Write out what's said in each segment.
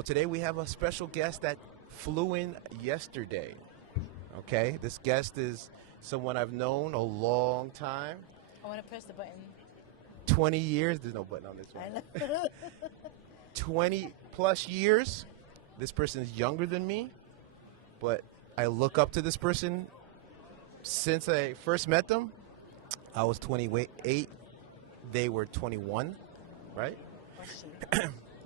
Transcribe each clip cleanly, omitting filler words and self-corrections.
So today we have a special guest that flew in yesterday. Okay, this guest is someone I've known a long time. I want to press the button. 20 years. There's no button on this one. 20 plus years. This person is younger than me, but I look up to this person since I first met them. I was 28. They were 21, right?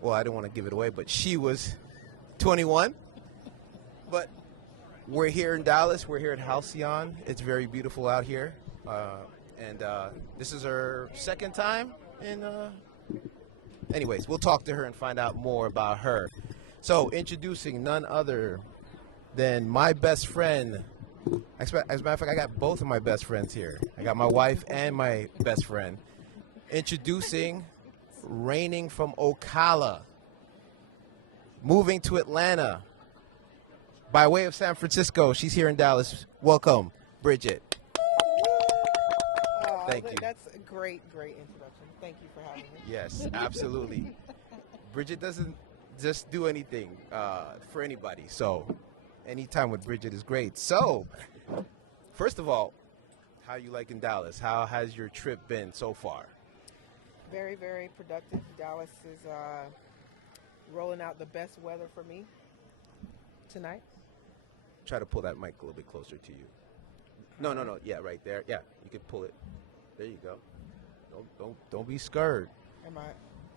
Well, I didn't want to give it away, but she was 21. But we're here in Dallas. We're here at Halcyon. It's very beautiful out here. And this is her second time. Anyways, we'll talk to her and find out more about her. So, introducing none other than my best friend. As a matter of fact, I got both of my best friends here. I got my wife and my best friend. Introducing, reigning from Ocala, moving to Atlanta, by way of San Francisco. She's here in Dallas. Welcome, Bridgette. Thank you. That's a great introduction. Thank you for having me. Yes, absolutely. Bridgette doesn't just do anything for anybody. So anytime with Bridgette is great. So, first of all, how you liking Dallas? How has your trip been so far? Very, very productive. Dallas is rolling out the best weather for me tonight. Try to pull that mic a little bit closer to you. No. Yeah, right there. Yeah, you can pull it. There you go. Don't be scared.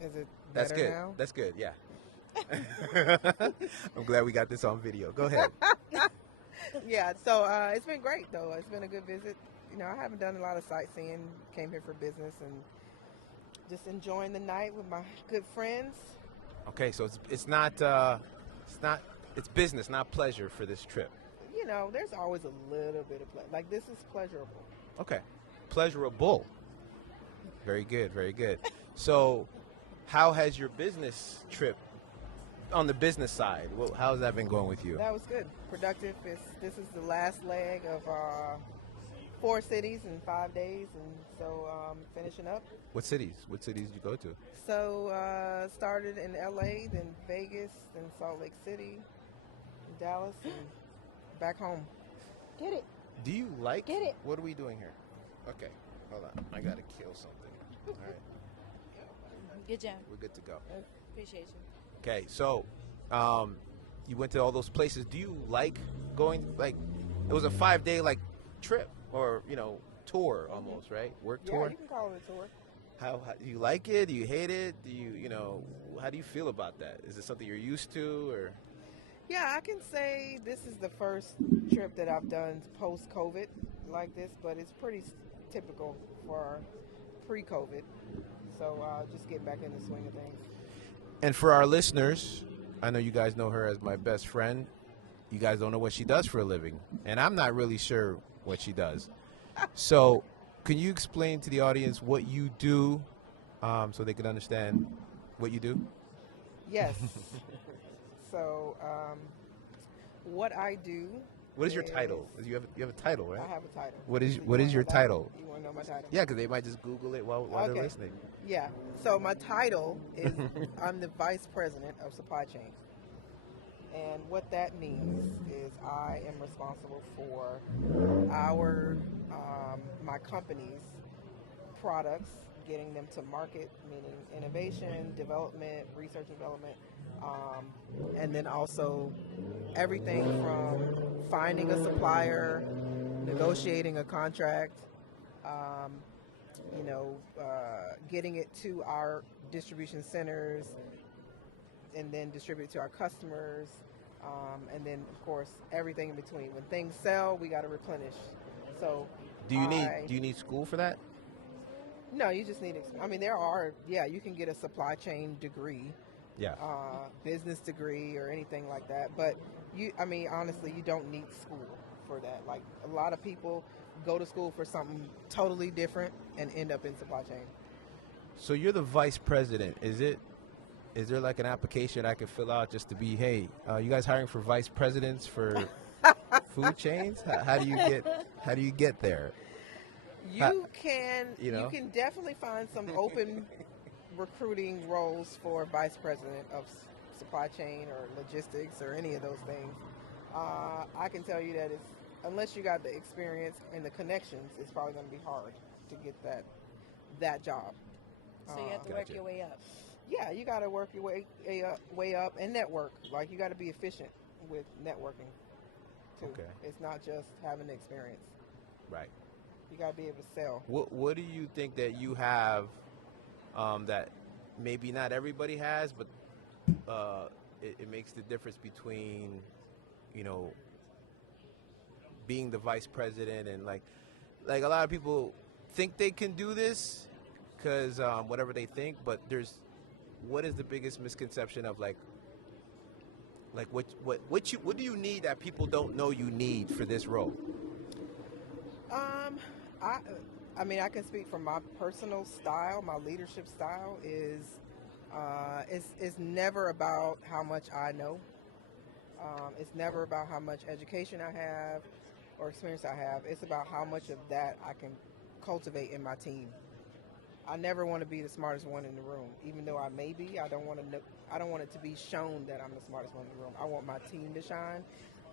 Is it That's better good. now? That's good. Yeah. I'm glad we got this on video. Go ahead. Yeah, so it's been great, though. It's been a good visit. You know, I haven't done a lot of sightseeing. Came here for business and just enjoying the night with my good friends. Okay, so it's business, not pleasure for this trip. You know, there's always a little bit of pleasure. Like, this is pleasurable. Okay, pleasurable. Very good, very good. So, how has your business trip on the business side? Well, how has that been going with you? That was good. Productive. This is the last leg of 4 cities in 5 days, and so finishing up. What cities? What cities did you go to? So started in LA, then Vegas, then Salt Lake City, Dallas, and back home. Get it. Do you like Get it. What are we doing here? Okay, hold on. I gotta kill something. All right, Good job. we're good to go. Appreciate you. Okay, so you went to all those places. Do you like going? Like, it was a 5-day like trip or tour almost, right? Work Yeah, tour. you can call it a tour. How do you like it? Do you hate it? Do you how do you feel about that? Is it something you're used to or? Yeah, I can say this is the first trip that I've done post-COVID like this, but it's pretty typical for pre-COVID. So just get back in the swing of things. And for our listeners, I know you guys know her as my best friend. You guys don't know what she does for a living, and I'm not really sure what she does. So, can you explain to the audience what you do, so they can understand what you do? Yes. So, what I do. What is your title? You have a title, right? I have a title. What is You your know that? title? You want to know my title? Yeah, because they might just Google it while they're Okay. listening. Yeah. So my title is I'm the Vice President of Supply Chain. And what that means is I am responsible for my company's products, getting them to market, meaning innovation, development, research and development, and then also everything from finding a supplier, negotiating a contract, getting it to our distribution centers, and then distribute it to our customers, and then of course everything in between. When things sell, we got to replenish. So, Do you need school for that? No, you just need. You can get a supply chain degree, business degree, or anything like that. But honestly, you don't need school for that. Like, a lot of people go to school for something totally different and end up in supply chain. So you're the vice president. Is there like an application I can fill out just to be, hey, you guys hiring for vice presidents for food chains? How do you get there? You can definitely find some open recruiting roles for vice president of supply chain or logistics or any of those things, I can tell you that unless you got the experience and the connections, it's probably going to be hard to get that job. So you have to work your way up. Yeah, you got to work your way up and network. Like, you got to be efficient with networking too. Okay. It's not just having the experience. Right. You got to be able to sell. What do you think that you have that maybe not everybody has, but it makes the difference between, being the vice president and like a lot of people think they can do this because whatever they think, but what is the biggest misconception of like what do you need that people don't know you need for this role? I mean, I can speak from my personal style. My leadership style is it's never about how much I know. It's never about how much education I have or experience I have. It's about how much of that I can cultivate in my team. I never want to be the smartest one in the room, even though I may be. I don't want it to be shown that I'm the smartest one in the room. I want my team to shine.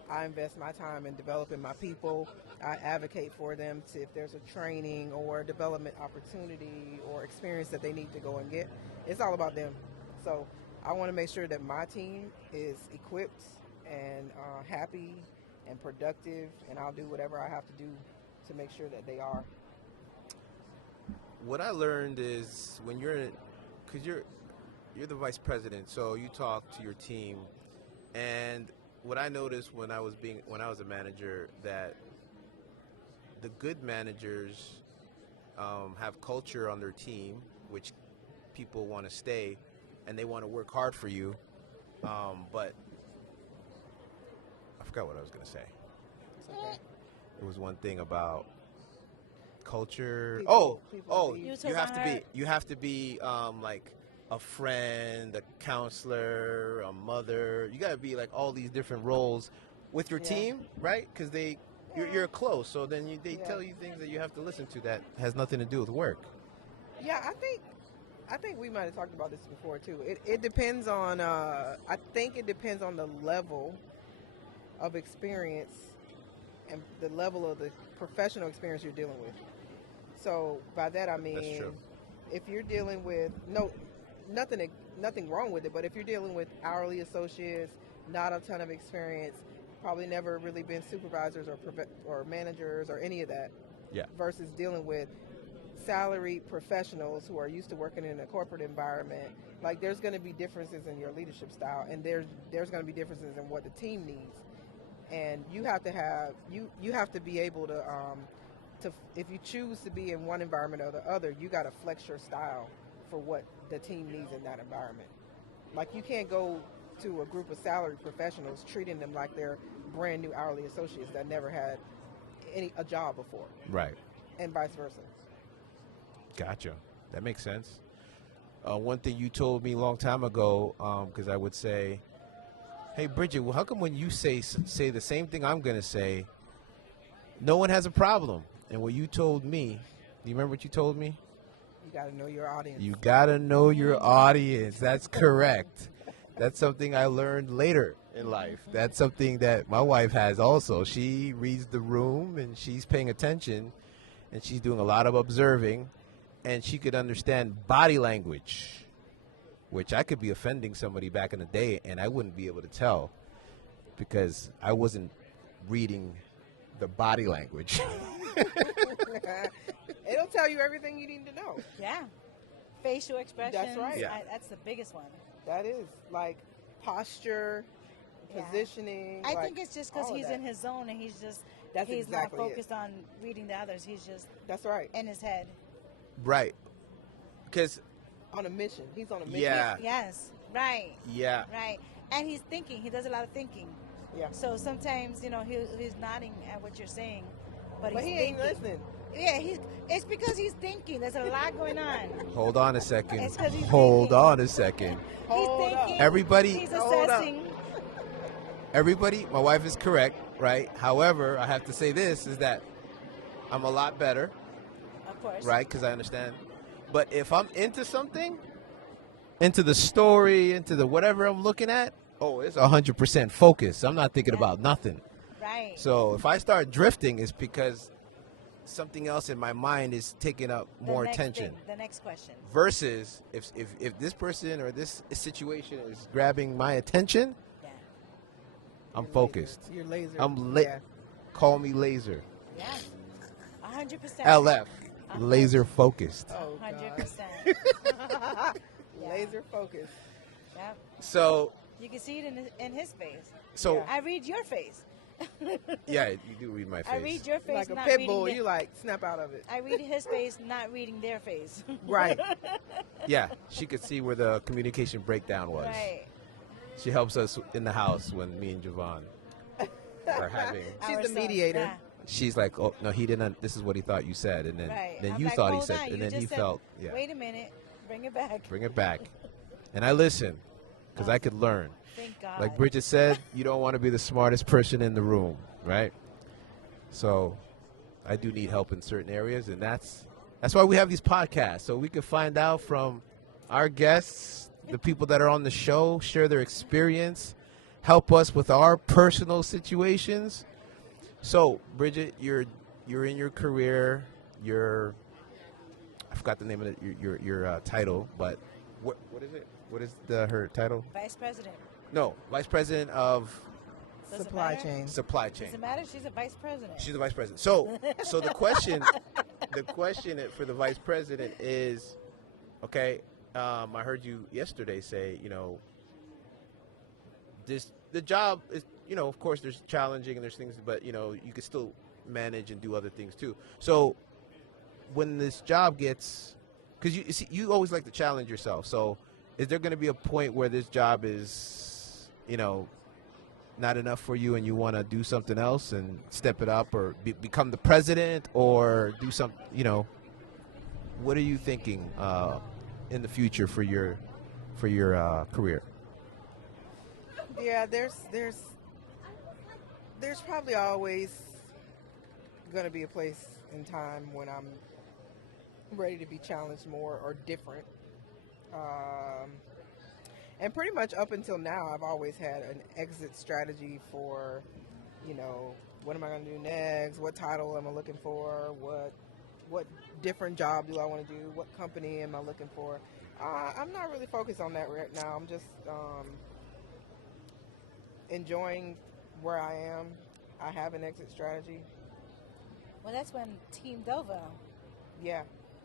I invest my time in developing my people. I advocate for them if there's a training or a development opportunity or experience that they need to go and get. It's all about them. So I want to make sure that my team is equipped and happy and productive, and I'll do whatever I have to do to make sure that they are. What I learned is when because you're the vice president, so you talk to your team, and what I noticed when I was a manager, that the good managers have culture on their team, which people want to stay, and they want to work hard for you. But I forgot what I was going to say. It's okay. It was one thing about culture. People You have to be like a friend, a counselor, a mother. You got to be like all these different roles with your team, right? Because you're close. So then they tell you things that you have to listen to that has nothing to do with work. Yeah, I think we might have talked about this before too. It depends on. I think it depends on the level of experience and the level of the professional experience you're dealing with. So by that I mean, if you're dealing with nothing wrong with it, but if you're dealing with hourly associates, not a ton of experience, probably never really been supervisors or managers or any of that, versus dealing with salaried professionals who are used to working in a corporate environment, like there's going to be differences in your leadership style, and there's going to be differences in what the team needs, and you have to be able to if you choose to be in one environment or the other, you got to flex your style for what the team needs in that environment. Like, you can't go to a group of salaried professionals treating them like they're brand new hourly associates that never had a job before. Right. And vice versa. Gotcha. That makes sense. One thing you told me a long time ago, because I would say, hey, Bridgette, well, how come when you say the same thing I'm going to say, no one has a problem? And what you told me, do you remember what you told me? You got to know your audience. You got to know your audience. That's correct. That's something I learned later in life. That's something that my wife has also. She reads the room, and she's paying attention, and she's doing a lot of observing, and she could understand body language, which I could be offending somebody back in the day, and I wouldn't be able to tell because I wasn't reading the body language. It'll tell you everything you need to know. Yeah. Facial expressions. That's right. Yeah. That's the biggest one. That is, like, posture, positioning. I think it's just because he's in his zone, and he's exactly not focused on reading the others. He's just in his head. Right. Because on a mission. He's on a mission. Yeah. Yes. Right. Yeah. Right. And he's thinking. He does a lot of thinking. Yeah. So sometimes, he's nodding at what you're saying, but he ain't listening. Yeah, it's because he's thinking. There's a lot going on. Hold on a second. It's 'cause he's Hold thinking. on a second. He's thinking. Everybody, He's assessing. Everybody, my wife is correct, right? However, I have to say this, is that I'm a lot better. Of course. Right, because I understand. But if I'm into something, into the story, into the whatever I'm looking at, oh, it's 100% focus. I'm not thinking about nothing. Right. So if I start drifting, it's because something else in my mind is taking up more attention. The next question. Versus if this person or this situation is grabbing my attention, Yeah. I'm focused. You're laser. Yeah. Call me laser. Yeah. 100%. LF. Laser focused. Oh, 100%. Laser focused. Yep. So you can see it in his face. So I read your face. Yeah, you do read my face. I read your face, like a not pit reading bull. You like snap out of it. I read his face, not reading their face. Right. Yeah, she could see where the communication breakdown was. Right. She helps us in the house when me and Javon are having. She's the mediator. Yeah. She's like, oh no, he didn't. This is what he thought you said, and then Right. then I'm you like, thought he hold said, on, and you then he just said, felt, yeah. Wait a minute, bring it back. Bring it back, and I listen because I could learn. Thank God. Like Bridgette said, you don't want to be the smartest person in the room, right? So I do need help in certain areas, and that's why we have these podcasts, so we can find out from our guests, the people that are on the show, share their experience, help us with our personal situations. So, Bridgette, you're in your career. I forgot the name of it, your title, but what is it? What is her title? Vice President. No, Vice President of Supply chain. Supply chain. Does it matter? She's a vice president. She's the vice president. So the question for the vice president is, okay, I heard you yesterday say, the job is, of course there's challenging and there's things, but you could still manage and do other things too. So when this job gets, because you always like to challenge yourself. So is there going to be a point where this job is, not enough for you and you want to do something else and step it up or become the president or do something, what are you thinking in the future for your career? Yeah, there's probably always going to be a place in time when I'm ready to be challenged more or different. And pretty much up until now, I've always had an exit strategy for, what am I going to do next? What title am I looking for? What different job do I want to do? What company am I looking for? I'm not really focused on that right now. I'm just enjoying where I am. I have an exit strategy. Well, that's when Team Delva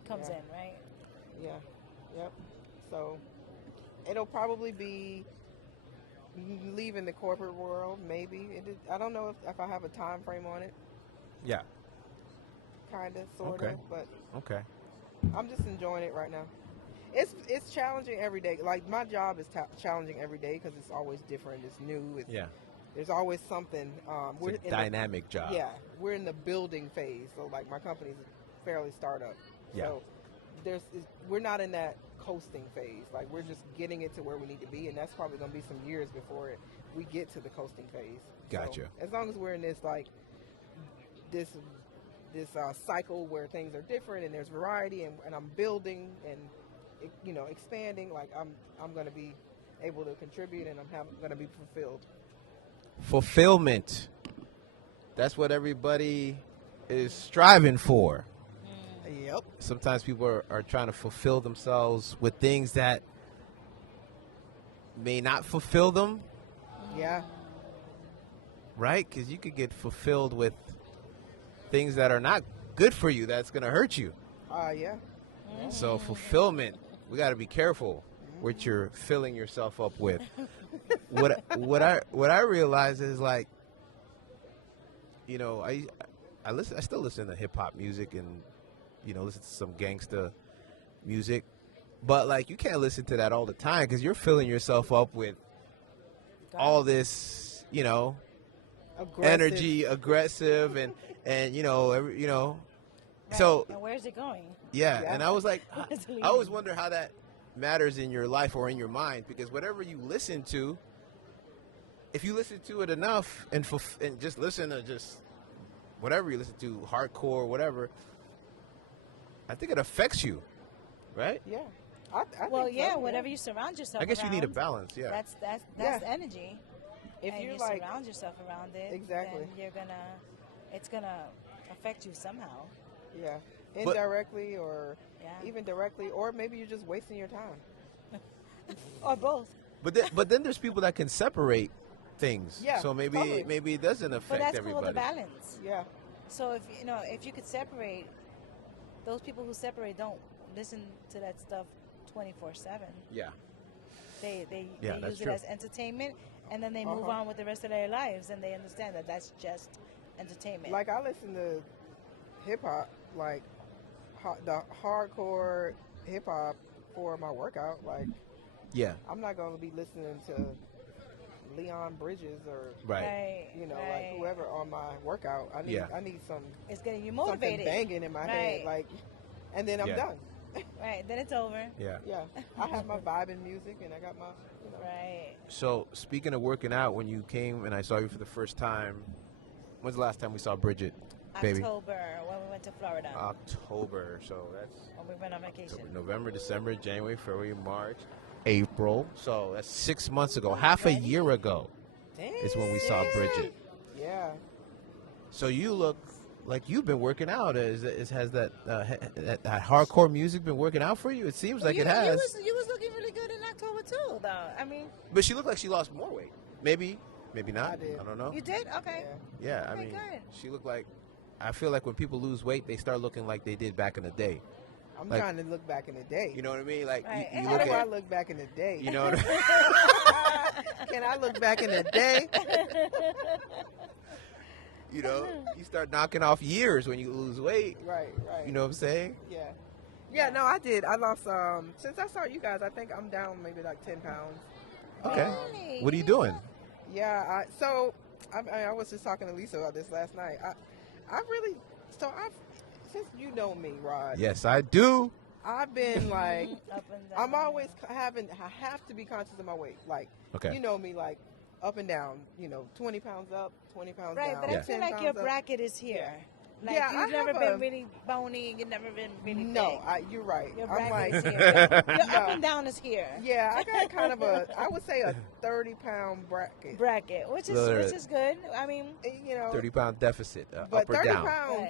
comes in, right? Yeah. Yep. So it'll probably be leaving the corporate world, maybe. I don't know if I have a time frame on it. Yeah. Kind of, sort of, but okay. I'm just enjoying it right now. It's challenging every day. Like, my job is challenging every day because it's always different. It's new. There's always something. It's a dynamic job. Yeah. We're in the building phase. So, like, my company's fairly startup. Yeah. So we're not in that coasting phase. Like, we're just getting it to where we need to be, and that's probably going to be some years before we get to the coasting phase. Gotcha. So, as long as we're in this, like, this cycle where things are different and there's variety and I'm building and expanding, like I'm going to be able to contribute and I'm going to be fulfilled. Fulfillment. That's what everybody is striving for. Yep. Sometimes people are trying to fulfill themselves with things that may not fulfill them. Yeah. Right? Because you could get fulfilled with things that are not good for you. That's going to hurt you. Yeah. So fulfillment, we got to be careful what you're filling yourself up with. What I realize is, like, I still listen to hip hop music and listen to some gangsta music, but like you can't listen to that all the time because you're filling yourself up with all this energy, aggressive, and Right. So and where's it going? Yeah, and I was like, I always wonder how that matters in your life or in your mind, because whatever you listen to, if you listen to it enough and just listen to just whatever you listen to, hardcore, whatever, I think it affects you, right? Yeah. well, think yeah, so, whatever you surround yourself. I guess around, you need a balance. Yeah. That's energy. If and you like surround yourself around it, exactly, then it's gonna affect you somehow. Yeah, indirectly or even directly, or maybe you're just wasting your time, or both. But then there's people that can separate things. Yeah. So maybe it doesn't affect but that's everybody. called a balance. Yeah. So if you could separate, those people who separate don't listen to that stuff 24/7. Yeah. They use it as entertainment, and then they move on with the rest of their lives, and they understand that that's just entertainment. Like I listen to hip hop, like the hardcore hip hop for my workout. Like, yeah, I'm not going to be listening to Leon Bridges or like whoever on my workout. I need some. It's getting you motivated. Something banging in my head, like, and then I'm done. Right, then it's over. Yeah. I have my vibing music, and I got my. Right. So speaking of working out, when you came and I saw you for the first time, when's the last time we saw Bridgette? Baby? October, when we went to Florida. October, so that's when we went on vacation. October, November, December, January, February, March, April. So that's 6 months ago, half a year ago. Damn. Is when we saw Bridgette. Yeah. So you look like you've been working out. Has that hardcore music been working out for you? It seems like it has. You was looking really good in October too, though. I mean. But she looked like she lost more weight. Maybe not. I don't know. You did? Okay. Yeah, I mean, good. She looked like. I feel like when people lose weight, they start looking like they did back in the day. I'm trying to look back in the day. You know what I mean? Like, you how look do I look back in the day? You know what I mean? Can I look back in the day? You know, you start knocking off years when you lose weight. Right. You know what I'm saying? Yeah, no, I did. I lost, since I saw you guys, I think I'm down maybe like 10 pounds. Okay. What are you doing? Yeah, I was just talking to Lisa about this last night. Since you know me, Rod. Yes, I do. I've been like, I'm always I have to be conscious of my weight. Like, you know me, like, up and down, 20 pounds up, 20 pounds down. Right, but I feel like your bracket is here. Like, you've never been really bony, you've never been really big. You're right. Your bracket is here. Your up and down is here. Yeah, I got kind of I would say a 30-pound bracket. Which is good. I mean, 30-pound deficit, but up or 30 down. pounds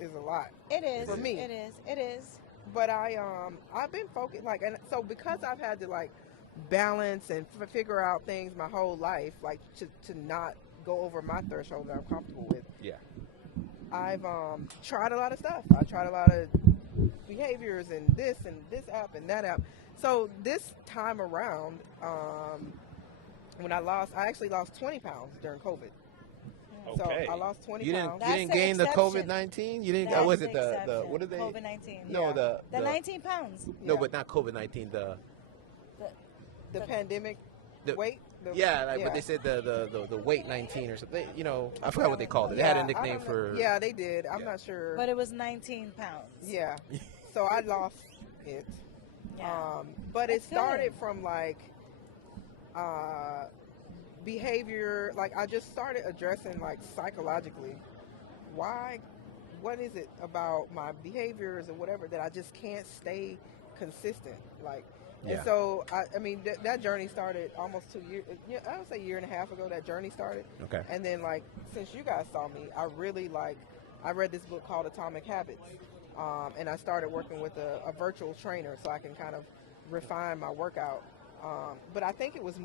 is a lot. It is. For me. It is. But I've been focused, like, and so because I've had to, like, balance and figure out things my whole life, like, to not go over my threshold that I'm comfortable with. Yeah. I've tried a lot of stuff. I tried a lot of behaviors and this app and that app. So this time around, when I actually lost 20 pounds during COVID. Okay. So I lost 20 pounds. You didn't gain the COVID-19? You didn't? Was it the what are they? COVID-19. No, the 19 pounds. No, but not COVID-19. The pandemic weight. But they said the weight 19 or something. I forgot what they called it. They had a nickname for. Yeah, they did. I'm not sure. But it was 19 pounds. Yeah. So I lost it. Yeah. But it started from like behavior. Like, I just started addressing, like, psychologically, what is it about my behaviors and whatever that I just can't stay consistent, like. And so, I mean, that journey started almost 2 years, I would say 1.5 years ago, that journey started. Okay. And then, like, since you guys saw me, I really, like, I read this book called Atomic Habits, and I started working with a virtual trainer so I can kind of refine my workout. But I think it was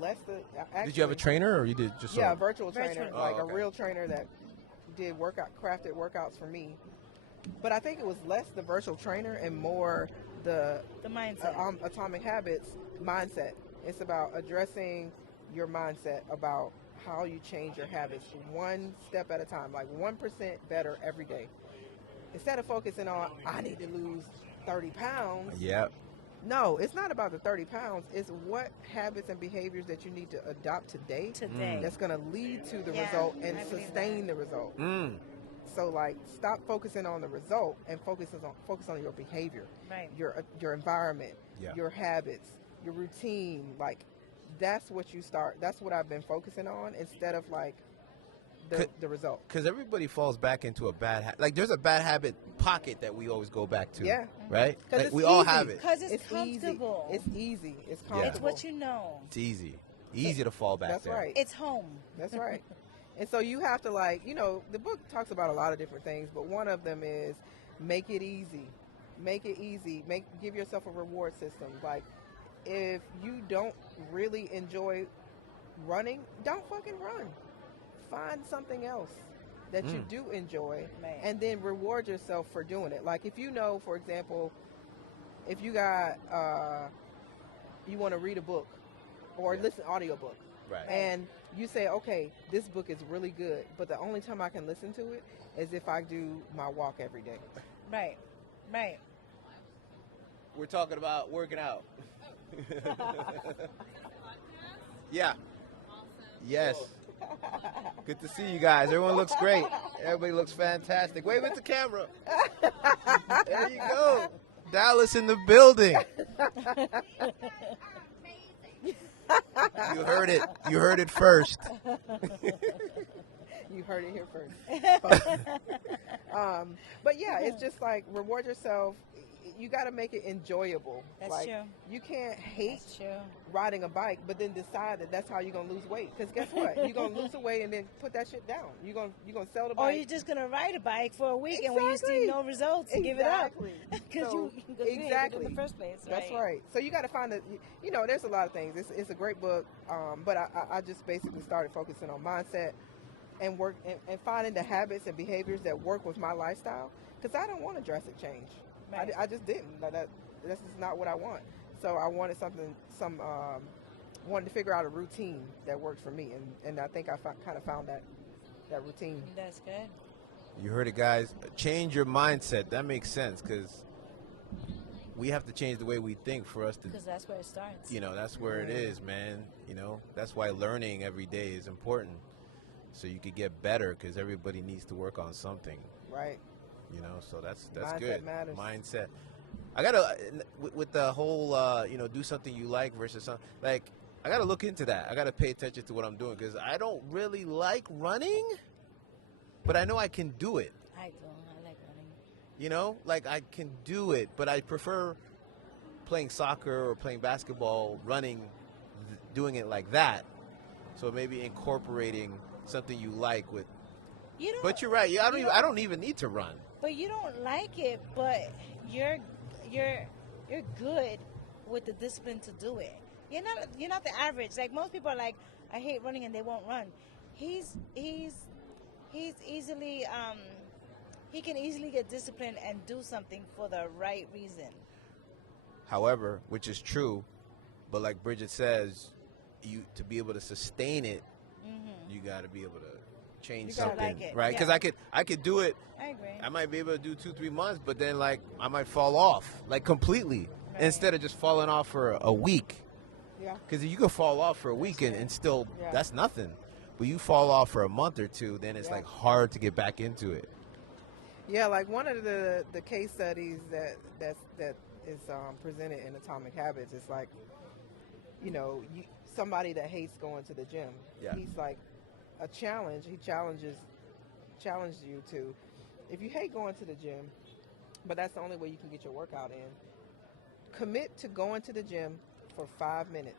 less actually. Did you have a trainer, or you did just? Yeah, a virtual trainer, a real trainer that did crafted workouts for me. But I think it was less the virtual trainer and more the mindset. Atomic Habits mindset. It's about addressing your mindset about how you change your habits one step at a time, like 1% better every day. Instead of focusing on, I need to lose 30 pounds. Yep. No, it's not about the 30 pounds. It's what habits and behaviors that you need to adopt today. That's going to lead to the result and sustain the result. So, like, stop focusing on the result and focus on your behavior, your environment, your habits, your routine. Like, that's what I've been focusing on, instead of, like, the result. Because everybody falls back into a bad habit. Like, there's a bad habit pocket that we always go back to. Yeah. Right? Like, we easy. all have it. Because it's comfortable. Easy. It's easy. It's comfortable. It's what you know. It's easy. Easy to fall back That's there. right. It's home. That's right. And so you have to, like, you know, the book talks about a lot of different things, but one of them is make it easy. Make it easy. Give yourself a reward system. Like, if you don't really enjoy running, don't fucking run. Find something else that you do enjoy, and then reward yourself for doing it. Like, if you know, for example, if you got you want to read a book or listen to audiobook, right, and you say, okay, this book is really good, but the only time I can listen to it is if I do my walk every day. Right. We're talking about working out. Yeah. Yes. Good to see you guys. Everyone looks great. Everybody looks fantastic. Wave at the camera. There you go. Dallas in the building. You heard it. You heard it first. You heard it here first. But yeah, it's just like reward yourself. You got to make it enjoyable. That's true. You can't hate riding a bike, but then decide that that's how you're gonna lose weight. Because guess what? You're gonna lose the weight and then put that shit down. You're gonna sell the bike. Or you're just gonna ride a bike for a week, and when you see no results, you give it up. Because you didn't in the first place. Right? That's right. So you got to find there's a lot of things. It's a great book, but I just basically started focusing on mindset and work and finding the habits and behaviors that work with my lifestyle. Because I don't want a drastic change. Right. I just didn't. This is not what I want. So I wanted wanted to figure out a routine that worked for me, and I think I kind of found that routine. That's good. You heard it, guys. Change your mindset. That makes sense, because we have to change the way we think for us to. Because that's where it starts. That's where it is, man. That's why learning every day is important, so you could get better. Because everybody needs to work on something. Right. So that's mindset good. Matters. Mindset. I gotta with the whole do something you like versus something like. I gotta look into that. I gotta pay attention to what I'm doing, because I don't really like running, but I know I can do it. I like running. Like I can do it, but I prefer playing soccer or playing basketball, running, doing it like that. So maybe incorporating something you like with. But you're right. I don't even need to run. But you don't like it, but you're good with the discipline to do it. You're not the average. Like, most people are like, I hate running, and they won't run. He's easily he can easily get disciplined and do something for the right reason. However, which is true, but like Bridgette says, to be able to sustain it, you got to be able to change something, like it. Right? Because I could do it. I agree. I might be able to do 2-3 months, but then like I might fall off like completely, instead of just falling off for a week. Yeah. Because you can fall off for a week and still that's nothing, but you fall off for a month or two, then it's like hard to get back into it. Yeah, like one of the case studies that is presented in Atomic Habits is like, somebody that hates going to the gym. Yeah. He's like a challenge. He challenged you to, if you hate going to the gym, but that's the only way you can get your workout in, commit to going to the gym for 5 minutes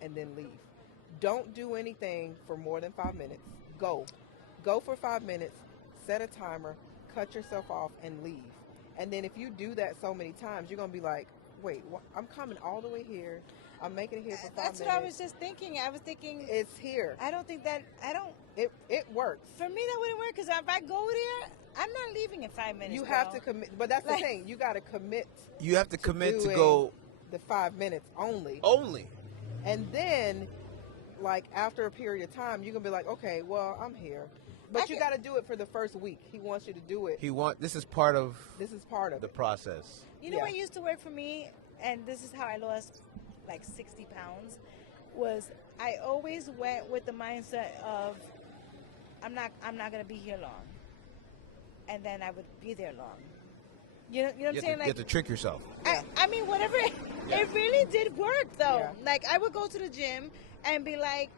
and then leave. Don't do anything for more than 5 minutes. Go for 5 minutes, set a timer, cut yourself off, and leave. And then if you do that so many times, you're going to be like, wait, I'm coming all the way here. I'm making it here for 5 minutes. That's what I was just thinking. I was thinking, it's here. It works. For me, that wouldn't work, because if I go there, I'm not leaving in 5 minutes. You have to commit. But that's the thing. You got to commit. You have to commit to go the 5 minutes only. And then, like, after a period of time, you're going to be like, okay, well, I'm here. But you got to do it for the first week. He wants you to do it. This is part of the process. What used to work for me, and this is how I lost like 60 pounds, was I always went with the mindset of I'm not going to be here long. And then I would be there long. You know what I'm saying? You have to trick yourself. I mean, whatever. It really did work, though. Yeah. Like, I would go to the gym and be like,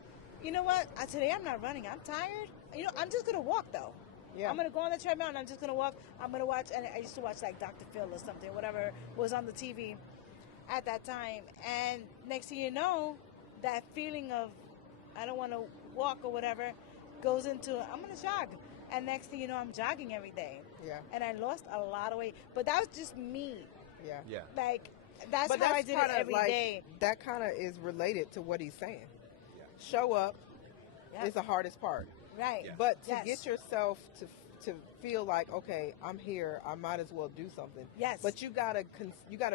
you know what? Today I'm not running. I'm tired. You know, I'm just gonna walk though. Yeah. I'm gonna go on the treadmill and I'm just gonna walk. I'm gonna watch, and I used to watch like Dr. Phil or something, whatever was on the TV at that time. And next thing you know, that feeling of I don't want to walk or whatever goes into I'm gonna jog. And next thing you know, I'm jogging every day. Yeah. And I lost a lot of weight, but that was just me. Yeah. Yeah. Like that's But how I did it every day. That kind of is related to what he's saying. Show up is the hardest part. Right. Yeah. But to get yourself to feel like, okay, I'm here, I might as well do something. Yes. But you gotta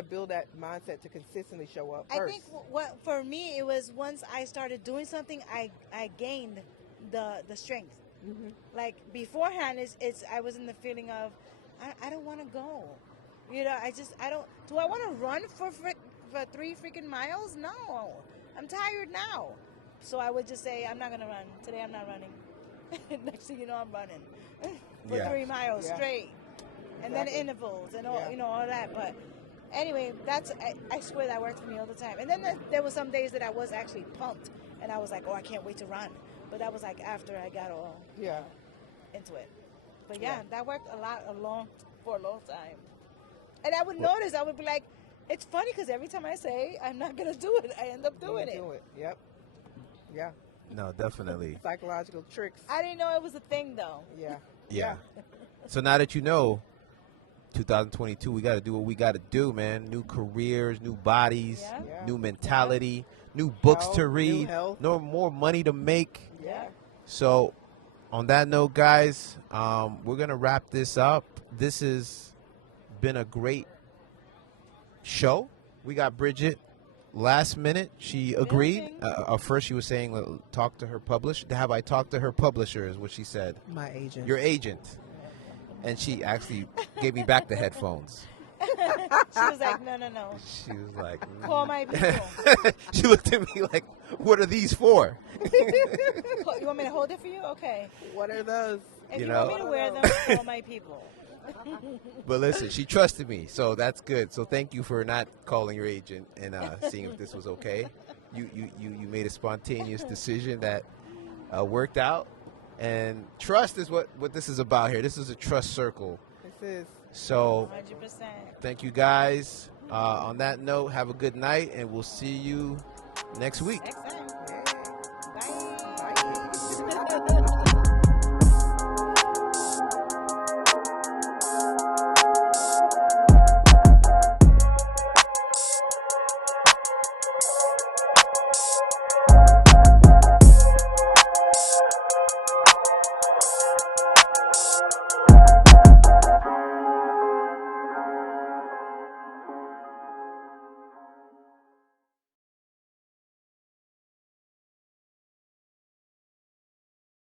build that mindset to consistently show up first. I think what for me it was once I started doing something, I gained the strength. Mm-hmm. Like beforehand, it's I was in the feeling of I don't want to go. You know, I don't. Do I want to run for 3 freaking miles? No, I'm tired now. So I would just say I'm not gonna run today. I'm not running. Next thing you know, I'm running for 3 miles straight, and then intervals and all all that. But anyway, I swear that worked for me all the time. And then there were some days that I was actually pumped, and I was like, oh, I can't wait to run. But that was like after I got all into it. But that worked for a long time. And I would notice, I would be like, it's funny because every time I say I'm not gonna do it, I end up doing it. Do it. Yep. Yeah. No, definitely. Psychological tricks. I didn't know it was a thing though. Yeah. So now that you know, 2022, we got to do what we got to do, man. New careers, new bodies, new mentality, new books to read, no more money to make. Yeah. So on that note, guys, we're going to wrap this up. This has been a great show. We got Bridgette. Last minute, she agreed. First, she was saying, talk to her publisher. Have I talked to her publisher, is what she said. My agent. Your agent. And she actually gave me back the headphones. She was like, no. She was like, call my people. She looked at me like, what are these for? You want me to hold it for you? Okay. What are those? If you want me to wear them, call my people. But listen, she trusted me, so that's good. So thank you for not calling your agent and seeing if this was okay. You made a spontaneous decision that worked out, and trust is what this is about here. This is a trust circle. This is. So 100%. Thank you guys. On that note, have a good night, and we'll see you next week. Next time.